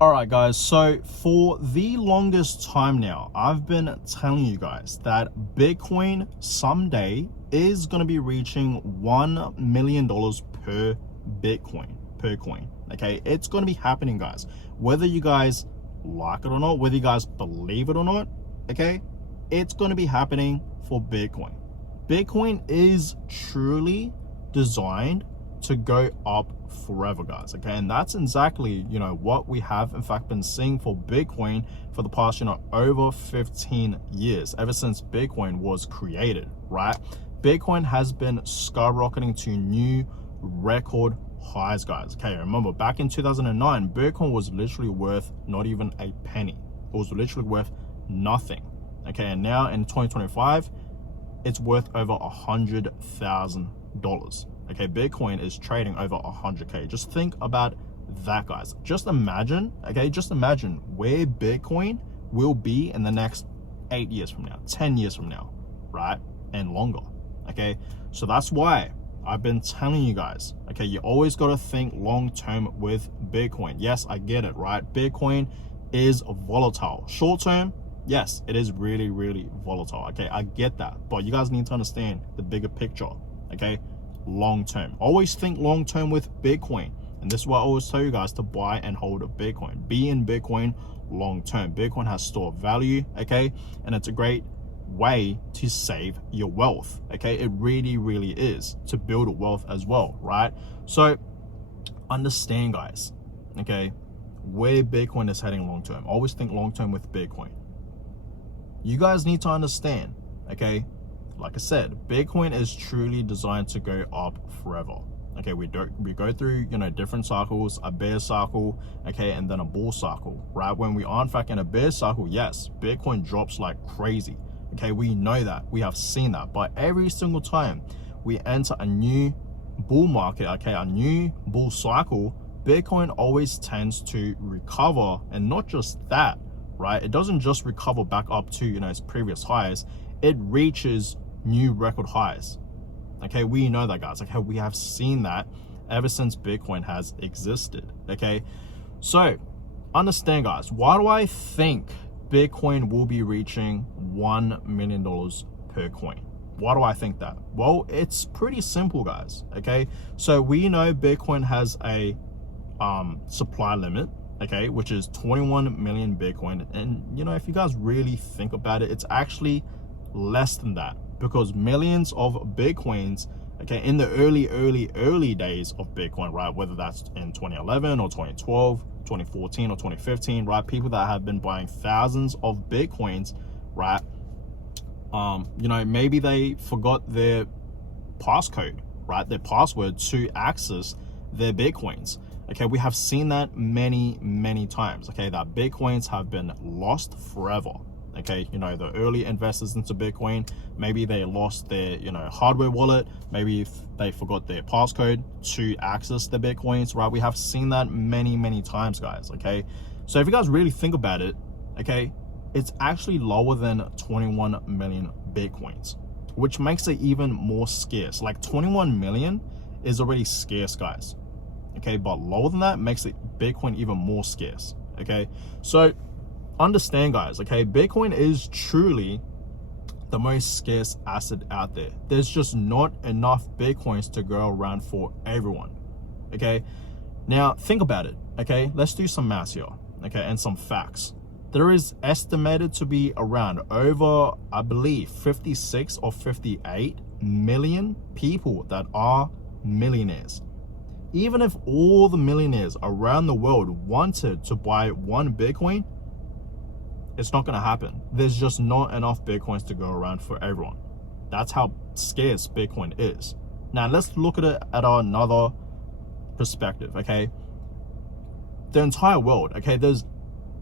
All right, guys, so for the longest time now, I've been telling you guys that Bitcoin someday is going to be reaching $1 million per Bitcoin, per coin. Okay, it's going to be happening, guys. Whether you guys like it or not, whether you guys believe it or not, okay, it's going to be happening for Bitcoin. Bitcoin is truly designed to go up forever, guys. Okay, and that's exactly what we have in fact been seeing for Bitcoin for the past over 15 years, ever since Bitcoin was created, right? Bitcoin has been skyrocketing to new record highs, guys. Okay, remember back in 2009, Bitcoin was literally worth not even a penny. It was literally worth nothing. Okay, and now in 2025, it's worth over $100,000. Okay, Bitcoin is trading over 100K. Just think about that, guys. Just imagine, just imagine where Bitcoin will be in the next 8 years from now, 10 years from now, right? And longer, okay? So that's why I've been telling you guys, okay, you always got to think long-term with Bitcoin. Yes, I get it, right? Bitcoin is volatile. Short-term, yes, it is really, really volatile, okay? I get that, but you guys need to understand the bigger picture, okay? Long term, always think long term with Bitcoin, and this is why I always tell you guys to buy and hold a Bitcoin. Be in Bitcoin long term. Bitcoin has stored value, okay, and it's a great way to save your wealth. Okay, it really, really is, to build a wealth as well, right? So understand, guys, okay, where Bitcoin is heading long term. Always think long term with Bitcoin. You guys need to understand, okay, like I said, Bitcoin is truly designed to go up forever. Okay, we go through different cycles, a bear cycle, okay, and then a bull cycle, right? When we are in fact in a bear cycle, yes, Bitcoin drops like crazy. Okay, we know that, we have seen that, but every single time we enter a new bull market, okay, a new bull cycle, Bitcoin always tends to recover. And not just that, right? It doesn't just recover back up to its previous highs, it reaches new record highs. Okay, we know that, guys. Okay, we have seen that ever since Bitcoin has existed. Okay, so understand, guys, why do I think Bitcoin will be reaching $1 million per coin? Why do I think that? Well, it's pretty simple, guys. Okay, so we know Bitcoin has a supply limit, okay, which is 21 million Bitcoin, and if you guys really think about it, it's actually less than that, because millions of Bitcoins, okay, in the early days of Bitcoin, right, whether that's in 2011 or 2012, 2014 or 2015, right, people that have been buying thousands of Bitcoins, right, maybe they forgot their passcode, right, their password to access their Bitcoins. Okay, we have seen that many times, okay, that Bitcoins have been lost forever. Okay, the early investors into Bitcoin, maybe they lost their hardware wallet, maybe they forgot their passcode to access the Bitcoins, right? We have seen that many times, guys. Okay, so if you guys really think about it, okay, it's actually lower than 21 million Bitcoins, which makes it even more scarce. Like 21 million is already scarce, guys, okay, but lower than that makes it Bitcoin even more scarce. Okay, so understand, guys, okay, Bitcoin is truly the most scarce asset out there. There's just not enough Bitcoins to go around for everyone. Okay, now think about it. Okay, let's do some math here, okay, and some facts. There is estimated to be around over, I believe, 56 or 58 million people that are millionaires. Even if all the millionaires around the world wanted to buy one Bitcoin, it's not going to happen. There's just not enough Bitcoins to go around for everyone. That's how scarce Bitcoin is. Now let's look at it at another perspective, okay? The entire world, okay, there's,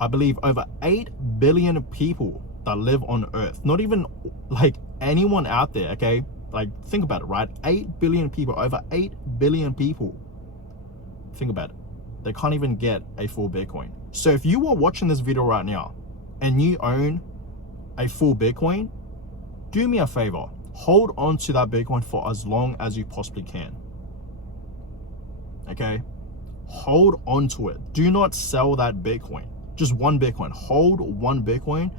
I believe, over 8 billion people that live on Earth. Not even like anyone out there, okay? Like, think about it, right? 8 billion people, over 8 billion people. Think about it. They can't even get a full Bitcoin. So if you are watching this video right now and you own a full Bitcoin, do me a favor, hold on to that Bitcoin for as long as you possibly can. Okay, hold on to it. Do not sell that Bitcoin. Just one Bitcoin. Hold one Bitcoin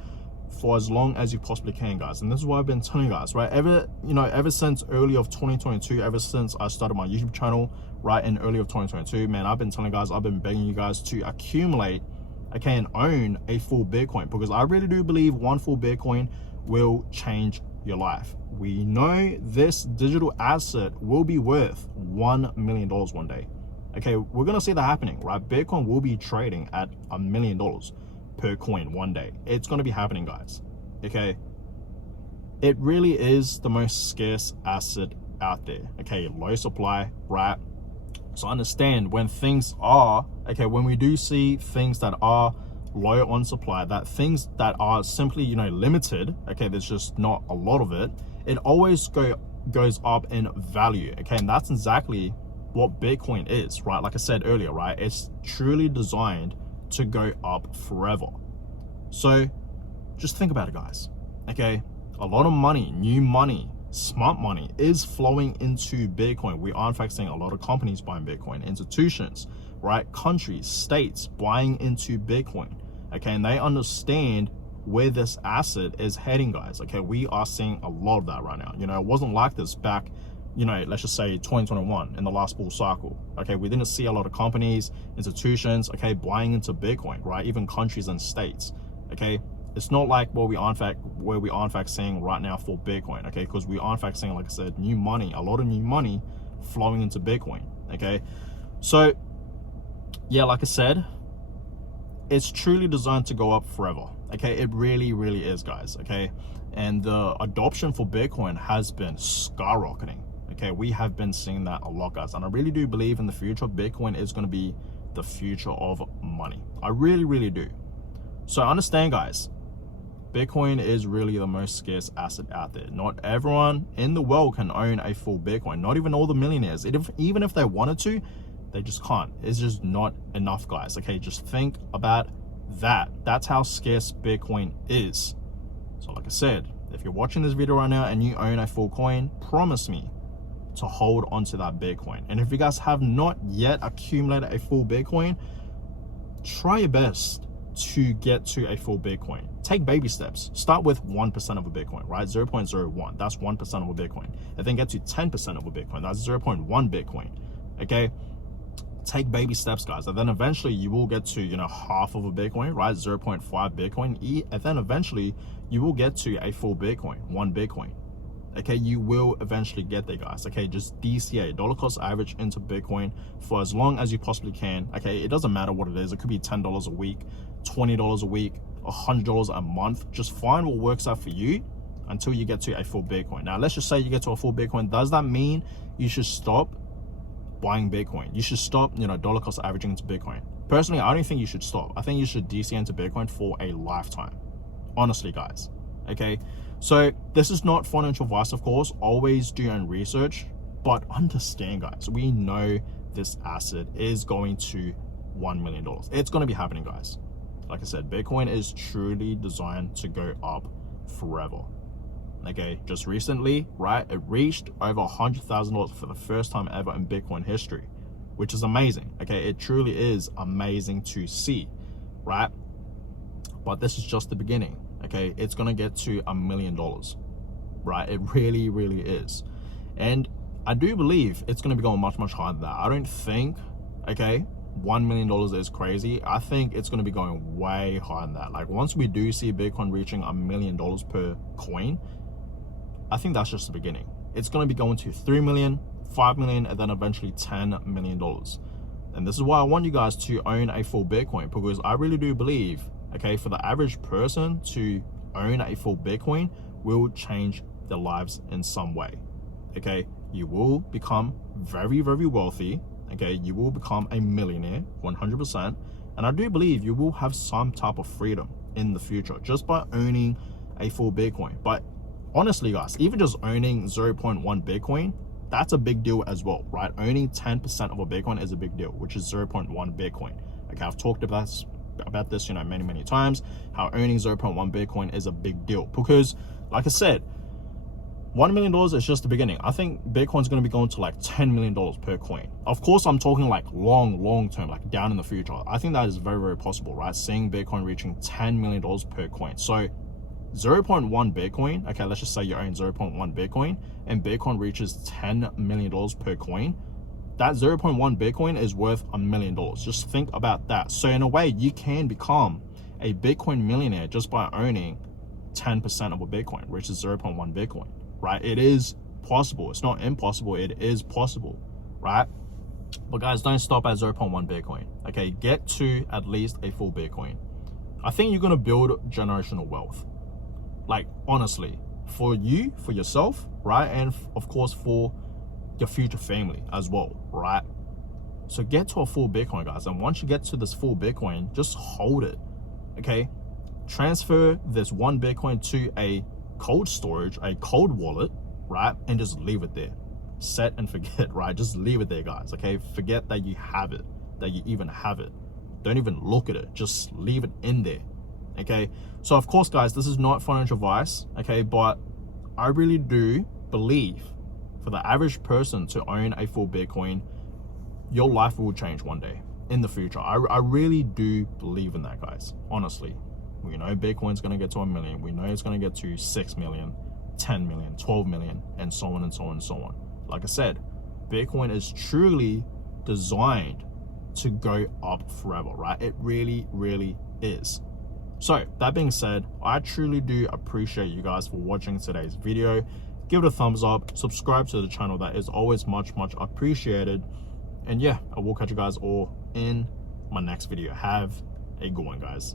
for as long as you possibly can, guys. And this is what I've been telling you guys, right? Ever since early of 2022, ever since I started my YouTube channel, right, in early of 2022, man, I've been telling you guys, I've been begging you guys to accumulate, okay, and own a full Bitcoin, because I really do believe one full Bitcoin will change your life. We know this digital asset will be worth $1 million one day. Okay, we're gonna see that happening, right? Bitcoin will be trading at $1 million per coin one day. It's gonna be happening, guys. Okay, it really is the most scarce asset out there. Okay, low supply, right? So understand, when things are, okay, when we do see things that are low on supply, that things that are simply, limited, okay, there's just not a lot of it, it always goes up in value. Okay, and that's exactly what Bitcoin is, right? Like I said earlier, right? It's truly designed to go up forever. So just think about it, guys. Okay, a lot of money, new money, smart money is flowing into Bitcoin. We are in fact seeing a lot of companies buying Bitcoin, institutions, right? Countries, states buying into Bitcoin. Okay, and they understand where this asset is heading, guys. Okay, we are seeing a lot of that right now. It wasn't like this back, let's just say 2021 in the last bull cycle. Okay, we didn't see a lot of companies, institutions, okay, buying into Bitcoin, right? Even countries and states. Okay, it's not like where we are in fact seeing right now for Bitcoin. Okay, because we are in fact seeing, like I said, new money, a lot of new money flowing into Bitcoin. Okay, so yeah, like I said, it's truly designed to go up forever. Okay, it really, really is, guys. Okay, and the adoption for Bitcoin has been skyrocketing. Okay, we have been seeing that a lot, guys, and I really do believe in the future Bitcoin is going to be the future of money. I really, really do. So understand, guys, Bitcoin is really the most scarce asset out there. Not everyone in the world can own a full Bitcoin. Not even all the millionaires. Even if they wanted to, they just can't. It's just not enough, guys. Okay, just think about that. That's how scarce Bitcoin is. So like I said, if you're watching this video right now and you own a full coin, promise me to hold onto that Bitcoin. And if you guys have not yet accumulated a full Bitcoin, try your best to get to a full Bitcoin. Take baby steps. Start with 1% of a Bitcoin, right? 0.01, that's 1% of a Bitcoin. And then get to 10% of a Bitcoin, that's 0.1 Bitcoin. Okay, take baby steps, guys, and then eventually you will get to half of a Bitcoin, right? 0.5 Bitcoin, and then eventually you will get to a full Bitcoin, 1 Bitcoin. Okay, you will eventually get there, guys. Okay, just DCA, dollar cost average, into Bitcoin for as long as you possibly can. Okay, it doesn't matter what it is. It could be $10 a week, $20 a week, $100 a month. Just find what works out for you until you get to a full Bitcoin. Now, let's just say you get to a full Bitcoin. Does that mean you should stop buying Bitcoin? You should stop, dollar cost averaging into Bitcoin? Personally, I don't think you should stop. I think you should DCA into Bitcoin for a lifetime. Honestly, guys. Okay, so this is not financial advice, of course. Always do your own research, but understand, guys, we know this asset is going to $1 million. It's going to be happening, guys. Like I said, Bitcoin is truly designed to go up forever. Okay, just recently, right, it reached over $100,000 for the first time ever in Bitcoin history, which is amazing. Okay, it truly is amazing to see, right? But this is just the beginning. Okay, it's gonna get to $1 million, right? It really, really is. And I do believe it's gonna be going much, much higher than that. I don't think, okay, $1 million is crazy. I think it's going to be going way higher than that. Like, once we do see Bitcoin reaching $1 million per coin, I think that's just the beginning. It's going to be going to 3 million, 5 million, and then eventually $10 million. And this is why I want you guys to own a full Bitcoin, because I really do believe, okay, for the average person to own a full Bitcoin will change their lives in some way. Okay, you will become very, very wealthy. Okay, you will become a millionaire 100%, and I do believe you will have some type of freedom in the future just by owning a full Bitcoin. But honestly, guys, even just owning 0.1 Bitcoin, that's a big deal as well, right? Owning 10% of a Bitcoin is a big deal, which is 0.1 Bitcoin. Okay, I've talked about this many times, how owning 0.1 Bitcoin is a big deal, because like I said, $1 million is just the beginning. I think Bitcoin's going to be going to like $10 million per coin. Of course, I'm talking like long term, like down in the future. I think that is very possible, right? Seeing Bitcoin reaching $10 million per coin. So 0.1 Bitcoin, okay, let's just say you own 0.1 Bitcoin and Bitcoin reaches $10 million per coin. That 0.1 Bitcoin is worth $1 million. Just think about that. So in a way, you can become a Bitcoin millionaire just by owning 10% of a Bitcoin, which is 0.1 Bitcoin, right? It is possible. It's not impossible. It is possible, right? But guys, don't stop at 0.1 Bitcoin, okay? Get to at least a full Bitcoin. I think you're going to build generational wealth. Like, honestly, for you, for yourself, right? And of course, for your future family as well, right? So get to a full Bitcoin, guys. And once you get to this full Bitcoin, just hold it, okay? Transfer this 1 Bitcoin to a cold storage, a cold wallet, right? And just leave it there. Set and forget, right? Just leave it there, guys, okay? Forget that you have it, that you even have it. Don't even look at it. Just leave it in there, okay? So of course, guys, this is not financial advice, okay? But I really do believe for the average person to own a full Bitcoin, your life will change one day in the future. I really do believe in that, guys. Honestly, we know Bitcoin's going to get to 1 million. We know it's going to get to 6 million, 10 million, 12 million, and so on and so on and so on. Like I said, Bitcoin is truly designed to go up forever, right? It really is. So that being said, I truly do appreciate you guys for watching today's video. Give it a thumbs up, subscribe to the channel. That is always much appreciated. And yeah, I will catch you guys all in my next video. Have a good one, guys.